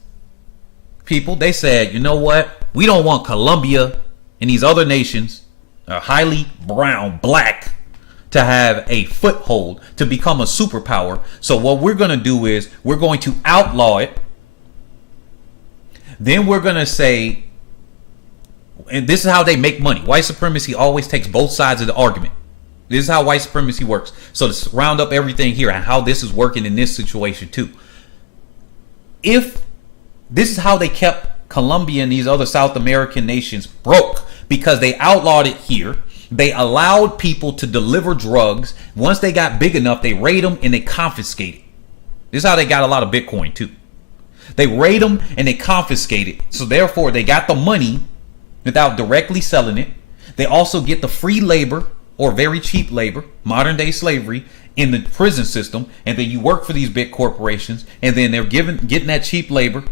people, they said, you know what? We don't want Colombia and these other nations, highly brown, black, to have a foothold, to become a superpower. So what we're going to do is we're going to outlaw it. Then we're going to say and this is how they make money. White supremacy always takes both sides of the argument. This is how white supremacy works. So to round up everything here and how this is working in this situation too. If this is how they kept Colombia and these other South American nations broke, because they outlawed it here. They allowed people to deliver drugs. Once they got big enough, they raid them and they confiscate it. This is how they got a lot of Bitcoin too. They raid them and they confiscate it. So therefore, they got the money without directly selling it. They also get the free labor or very cheap labor, modern day slavery in the prison system. And then you work for these big corporations and then they're getting that cheap labor.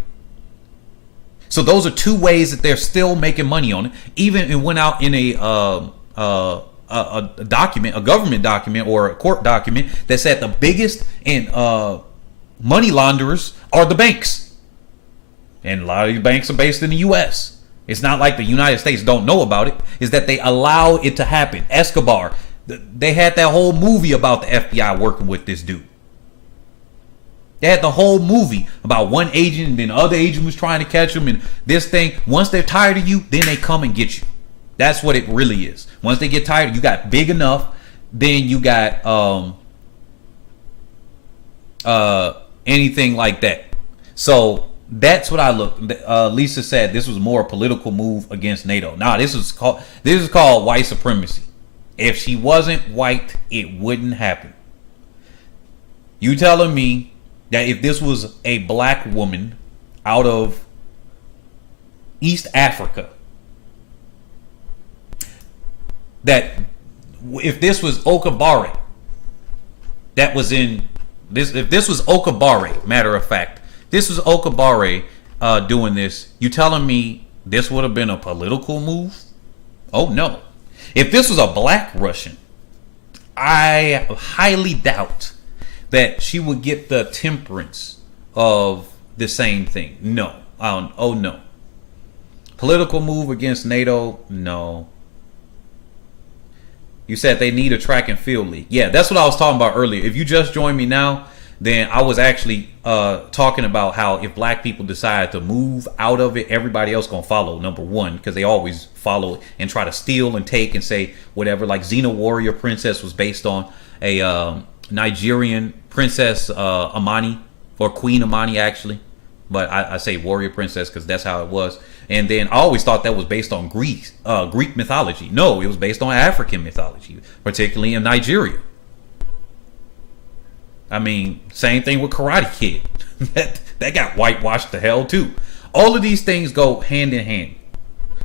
So those are two ways that they're still making money on it. Even it went out in a document, a government document or a court document that said the biggest and money launderers are the banks. And a lot of these banks are based in the U.S. It's not like the United States don't know about it. It's that they allow it to happen. Escobar, they had that whole movie about the FBI working with this dude. They had the whole movie about one agent and then the other agent was trying to catch him and this thing. Once they're tired of you, then they come and get you. That's what it really is. Once they get tired, you got big enough, then you got anything like that. So that's what I look. Lisa said this was more a political move against NATO. Nah, this is called white supremacy. If she wasn't white, it wouldn't happen. You telling me that if this was a black woman out of East Africa, that if this was Okabare, that was in this, if this was Okabare, matter of fact, this was Okabare doing this, you telling me this would have been a political move? Oh no. If this was a black Russian, I highly doubt that she would get the temperance of the same thing. No. Oh no. Political move against NATO? No. You said they need a track and field league. Yeah, that's what I was talking about earlier. If you just joined me now, then I was actually talking about how if black people decide to move out of it, everybody else gonna follow, number one, because they always follow and try to steal and take and say whatever. Like Xena Warrior Princess was based on a Nigerian princess, Amani, or Queen Amani actually. But I say warrior princess because that's how it was. And then I always thought that was based on Greek mythology. No, it was based on African mythology, particularly in Nigeria. I mean, same thing with Karate Kid. that got whitewashed to hell too. All of these things go hand in hand.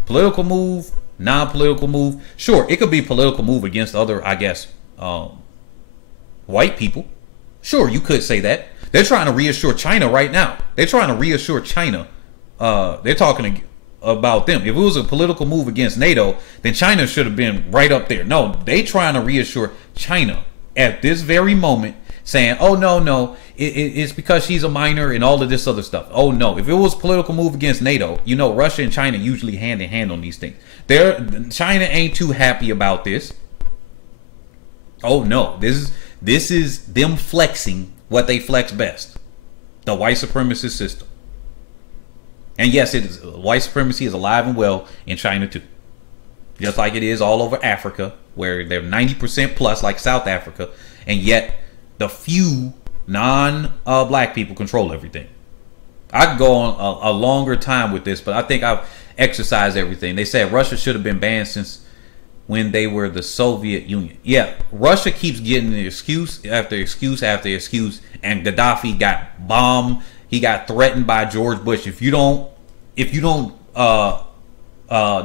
Political move, non-political move. Sure, it could be political move against other, I guess, white people. Sure, you could say that. They're trying to reassure China right now. They're trying to reassure China. They're talking about them. If it was a political move against NATO, then China should have been right up there. No, they trying to reassure China at this very moment, saying, oh, no, it's because she's a minor and all of this other stuff. Oh, no. If it was a political move against NATO, you know, Russia and China usually hand in hand on these things. China ain't too happy about this. Oh, no. This is them flexing what they flex best. The white supremacist system. And yes, it is, white supremacy is alive and well in China too. Just like it is all over Africa, where they're 90% plus like South Africa. And yet the few non-black people control everything. I could go on a longer time with this, but I think I've exercised everything. They said Russia should have been banned since when they were the Soviet Union. Yeah, Russia keeps getting excuse after excuse after excuse, and Gaddafi got bombed. He got threatened by George Bush. If you don't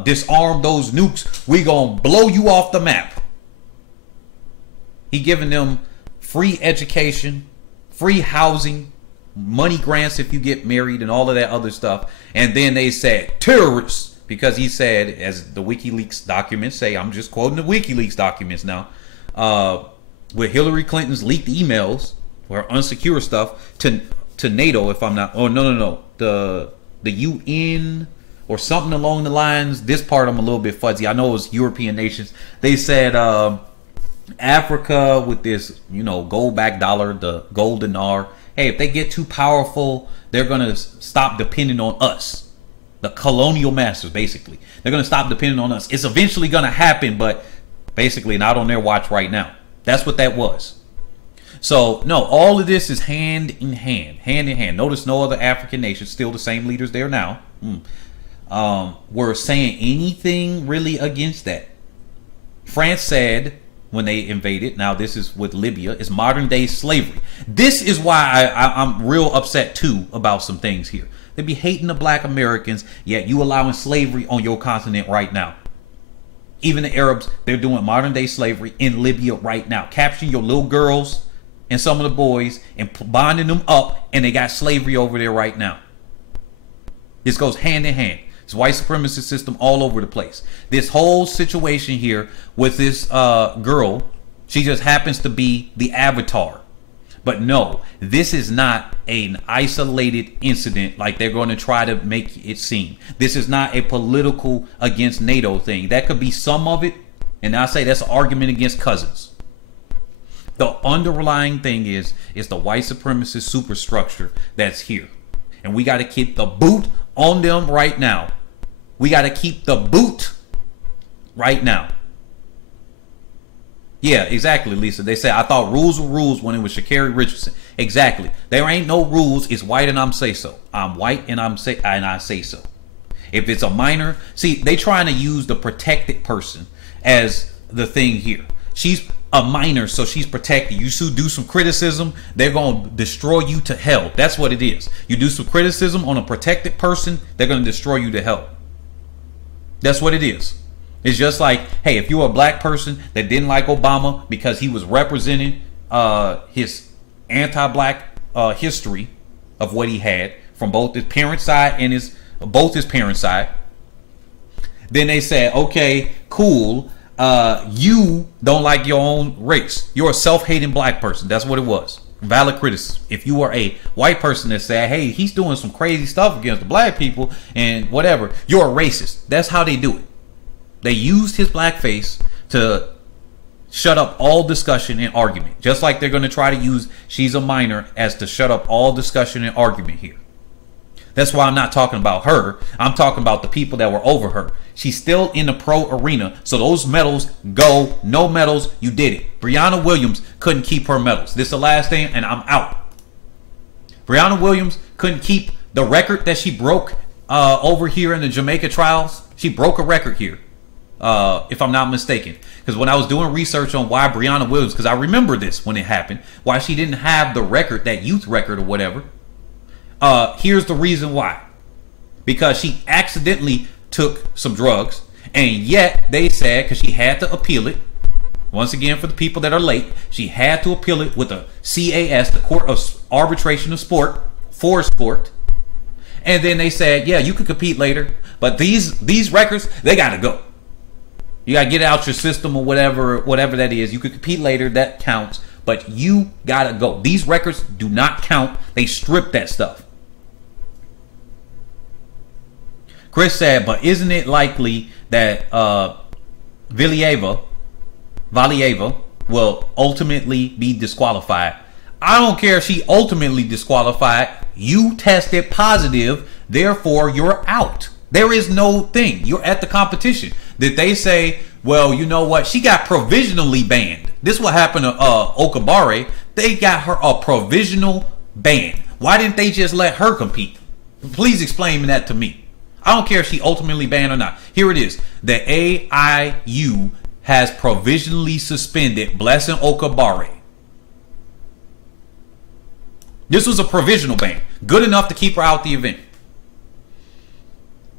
disarm those nukes, we gonna blow you off the map. He giving them free education, free housing, money grants if you get married, and all of that other stuff. And then they said terrorists. Because he said, as the WikiLeaks documents say, I'm just quoting the WikiLeaks documents now, with Hillary Clinton's leaked emails or unsecure stuff to NATO, if I'm not, oh no, the UN or something along the lines. This part I'm a little bit fuzzy. I know it was European nations. They said Africa with this, gold back dollar, the golden dinar. Hey, if they get too powerful, they're gonna stop depending on us. The colonial masters, basically. They're going to stop depending on us. It's eventually going to happen, but basically not on their watch right now. That's what that was. So, no, all of this is hand in hand. Hand in hand. Notice no other African nations, still the same leaders there now, were saying anything really against that. France said when they invaded, now this is with Libya, is modern day slavery. This is why I'm real upset too about some things here. They be hating the black Americans, yet you allowing slavery on your continent right now. Even the Arabs, they're doing modern day slavery in Libya right now. Capturing your little girls and some of the boys and bonding them up, and they got slavery over there right now. This goes hand in hand. It's white supremacist system all over the place. This whole situation here with this girl, she just happens to be the avatar. But no, this is not an isolated incident like they're going to try to make it seem. This is not a political against NATO thing. That could be some of it, and I say that's an argument against cousins. The underlying thing is the white supremacist superstructure that's here. And we got to keep the boot on them right now. We got to keep the boot right now. Yeah, exactly, Lisa. They said, I thought rules were rules when it was Sha'Carri Richardson. Exactly. There ain't no rules. It's white and I'm say so. I'm white and I say so. If it's a minor, see, they trying to use the protected person as the thing here. She's a minor, so she's protected. You should do some criticism, they're going to destroy you to hell. That's what it is. You do some criticism on a protected person, they're going to destroy you to hell. That's what it is. It's just like, hey, if you're a black person that didn't like Obama because he was representing his anti-black history of what he had from both his parents' side and both his parents' side, then they said, okay, cool. You don't like your own race. You're a self-hating black person. That's what it was. Valid criticism. If you are a white person that said, hey, he's doing some crazy stuff against the black people and whatever, you're a racist. That's how they do it. They used his blackface to shut up all discussion and argument. Just like they're going to try to use she's a minor as to shut up all discussion and argument here. That's why I'm not talking about her. I'm talking about the people that were over her. She's still in the pro arena. So those medals go. No medals. You did it. Brianna Williams couldn't keep her medals. This is the last thing and I'm out. Brianna Williams couldn't keep the record that she broke over here in the Jamaica trials. She broke a record here. If I'm not mistaken. Because when I was doing research on why Brianna Williams, because I remember this when it happened, why she didn't have the record, that youth record or whatever. Here's the reason why. Because she accidentally took some drugs, and yet they said, because she had to appeal it, once again for the people that are late, she had to appeal it with a CAS, the Court of Arbitration of Sport, for sport. And then they said, yeah, you could compete later, but these records, they gotta go. You gotta get out your system or whatever that is. You could compete later, that counts, but you gotta go. These records do not count. They strip that stuff. Chris said, but isn't it likely that Valieva will ultimately be disqualified? I don't care if she ultimately disqualified. You tested positive, therefore you're out. There is no thing. You're at the competition. Did they say, well, you know what? She got provisionally banned. This is what happened to Okabare. They got her a provisional ban. Why didn't they just let her compete? Please explain that to me. I don't care if she ultimately banned or not. Here it is. The AIU has provisionally suspended Blessing Okabare. This was a provisional ban. Good enough to keep her out the event.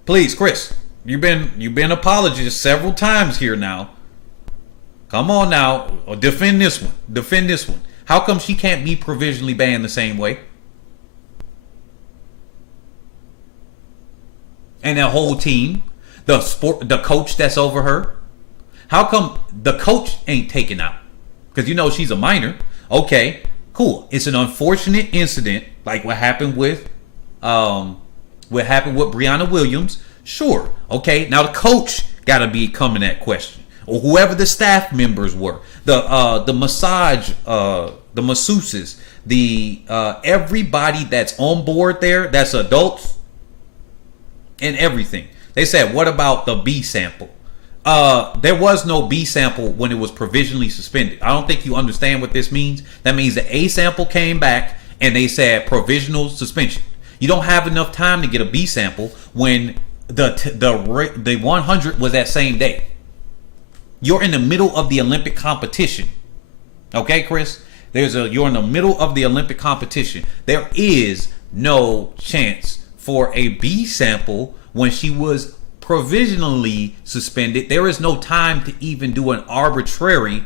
Please, Chris, you've been apologized several times here now. Come on now, defend this one. Defend this one. How come she can't be provisionally banned the same way? And that whole team, the coach that's over her. How come the coach ain't taken out? Because you know she's a minor. Okay, cool. It's an unfortunate incident, like what happened with Brianna Williams. Sure. Okay. Now the coach got to be coming at question, or whoever the staff members were, the massage, the masseuses, the everybody that's on board there, that's adults. and everything. They said, what about the B sample? There was no B sample when it was provisionally suspended. I don't think you understand what this means. That means the A sample came back and they said provisional suspension. You don't have enough time to get a B sample when the 100 was that same day. You're in the middle of the Olympic competition. Okay, Chris? You're in the middle of the Olympic competition. There is no chance for a B sample when she was provisionally suspended. There is no time to even do an arbitration.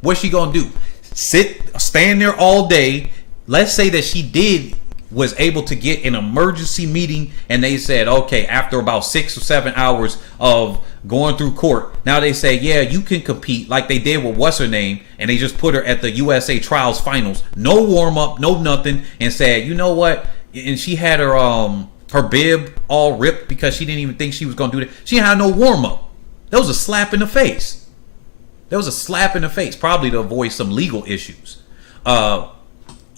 What's she gonna do? Stand there all day? Let's say that she was able to get an emergency meeting and they said, okay, after about 6 or 7 hours of going through court, now they say, yeah, you can compete, like they did with what's her name, and they just put her at the USA Trials Finals, no warm up, no nothing, and said, you know what? And she had her bib all ripped because she didn't even think she was gonna do that. She had no warm up. That was a slap in the face. Probably to avoid some legal issues.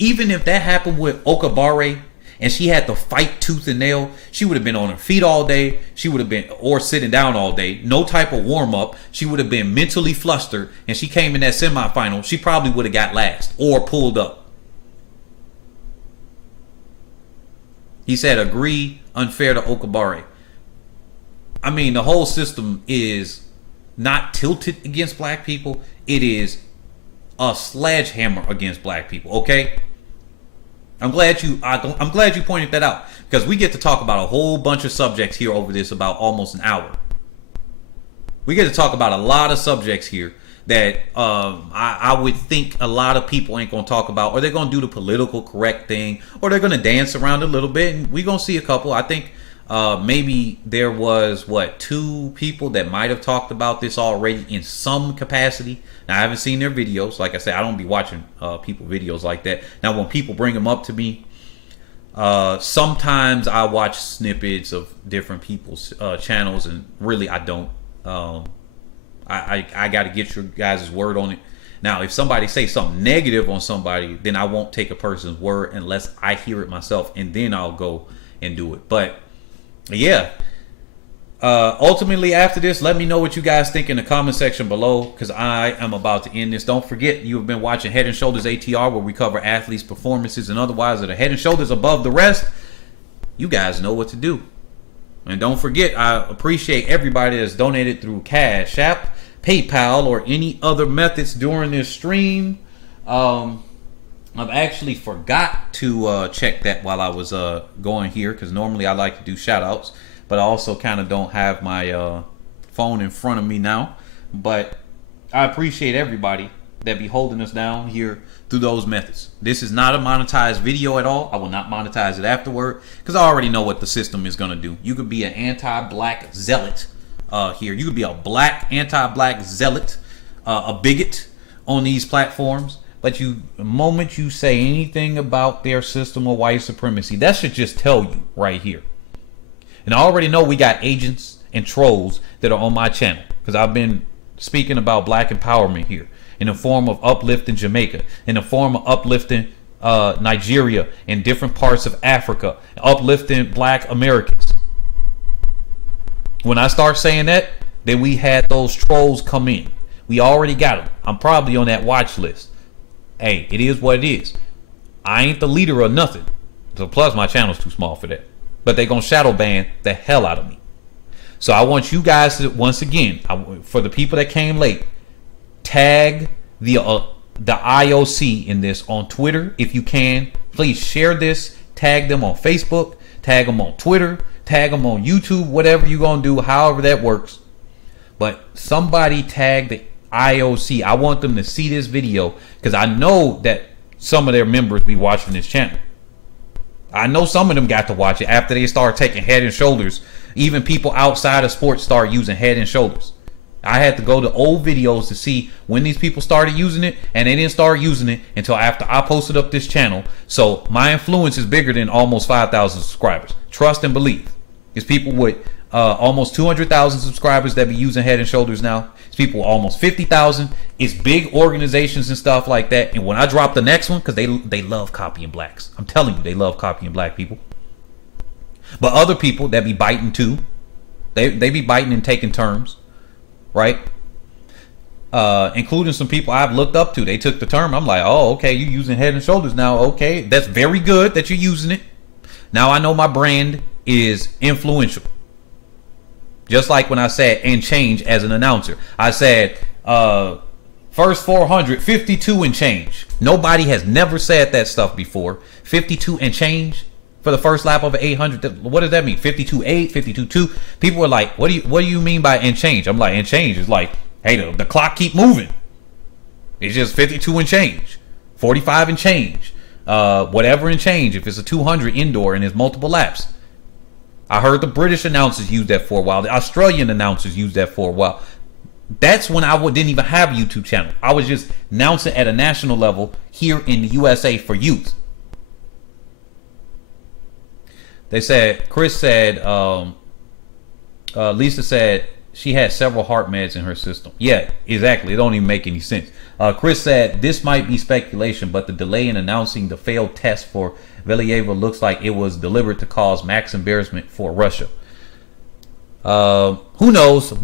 Even if that happened with Okabare and she had to fight tooth and nail, she would have been on her feet all day. She would have been, or sitting down all day. No type of warm up. She would have been mentally flustered, and she came in that semifinal. She probably would have got last or pulled up. He said, agree, unfair to Okabare. I mean, the whole system is not tilted against black people. It is a sledgehammer against black people, okay? I'm glad you pointed that out, because we get to talk about a whole bunch of subjects here over this about almost an hour. We get to talk about a lot of subjects here that I would think a lot of people ain't gonna talk about, or they're gonna do the political correct thing, or they're gonna dance around a little bit, and we're gonna see a couple. I think maybe there was 2 people that might have talked about this already in some capacity. Now, I haven't seen their videos. Like I said, I don't be watching people videos like that. Now, when people bring them up to me, sometimes I watch snippets of different people's channels, and really I don't. I got to get your guys' word on it. Now, if somebody say something negative on somebody, then I won't take a person's word unless I hear it myself, and then I'll go and do it. But yeah, ultimately after this, let me know what you guys think in the comment section below, because I am about to end this. Don't forget, you have been watching Head and Shoulders ATR, where we cover athletes' performances and otherwise that are head and shoulders above the rest. You guys know what to do. And don't forget, I appreciate everybody that's donated through Cash App, PayPal, or any other methods during this stream. I've actually forgot to check that while I was going here, because normally I like to do shout outs, but I also kind of don't have my phone in front of me now. But I appreciate everybody that be holding us down here through those methods. This is not a monetized video at all. I will not monetize it afterward, because I already know what the system is going to do. You could be an anti-black zealot here. You could be a anti-black zealot, a bigot on these platforms. But the moment you say anything about their system of white supremacy, that should just tell you right here. And I already know we got agents and trolls that are on my channel, because I've been speaking about black empowerment here in the form of uplifting Jamaica, in the form of uplifting Nigeria and different parts of Africa, uplifting black Americans. When I start saying that, then we had those trolls come in. We already got them. I'm probably on that watch list. Hey, it is what it is. I ain't the leader or nothing. So plus my channel's too small for that. But they gonna shadow ban the hell out of me. So I want you guys to, once again, for the people that came late, tag the IOC in this on Twitter if you can. Please share this. Tag them on Facebook. Tag them on Twitter. Tag them on YouTube. Whatever you gonna do, however that works. But somebody tag the IOC. I want them to see this video, because I know that some of their members be watching this channel. I know some of them got to watch it after they start taking Head and Shoulders. Even people outside of sports start using Head and Shoulders. I had to go to old videos to see when these people started using it, and they didn't start using it until after I posted up this channel. So my influence is bigger than almost 5,000 subscribers. Trust and believe. It's people with almost 200,000 subscribers that be using Head and Shoulders now. It's people almost 50,000. It's big organizations and stuff like that. And when I drop the next one, because they love copying blacks. I'm telling you, they love copying black people. But other people that be biting too, they be biting and taking terms, right? Including some people I've looked up to. They took the term. I'm like, oh, okay, you're using Head and Shoulders now. Okay, that's very good that you're using it. Now I know my brand is influential. Just like when I said and change as an announcer. I said first 400, 52 and change. Nobody has never said that stuff before. 52 and change for the first lap of an 800. What does that mean? 52.8, 52.2. People are like, what do you mean by and change? I'm like, and change is like, hey, the clock keep moving. It's just 52 and change. 45 and change. Whatever and change. If it's a 200 indoor and there's multiple laps. I heard the British announcers use that for a while. The Australian announcers used that for a while. That's when I didn't even have a YouTube channel. I was just announcing at a national level here in the USA for youth. They said, Chris said, Lisa said she had several heart meds in her system. Yeah, exactly. It don't even make any sense. Chris said, this might be speculation, but the delay in announcing the failed test for Valieva looks like it was deliberate to cause max embarrassment for Russia. Who knows? But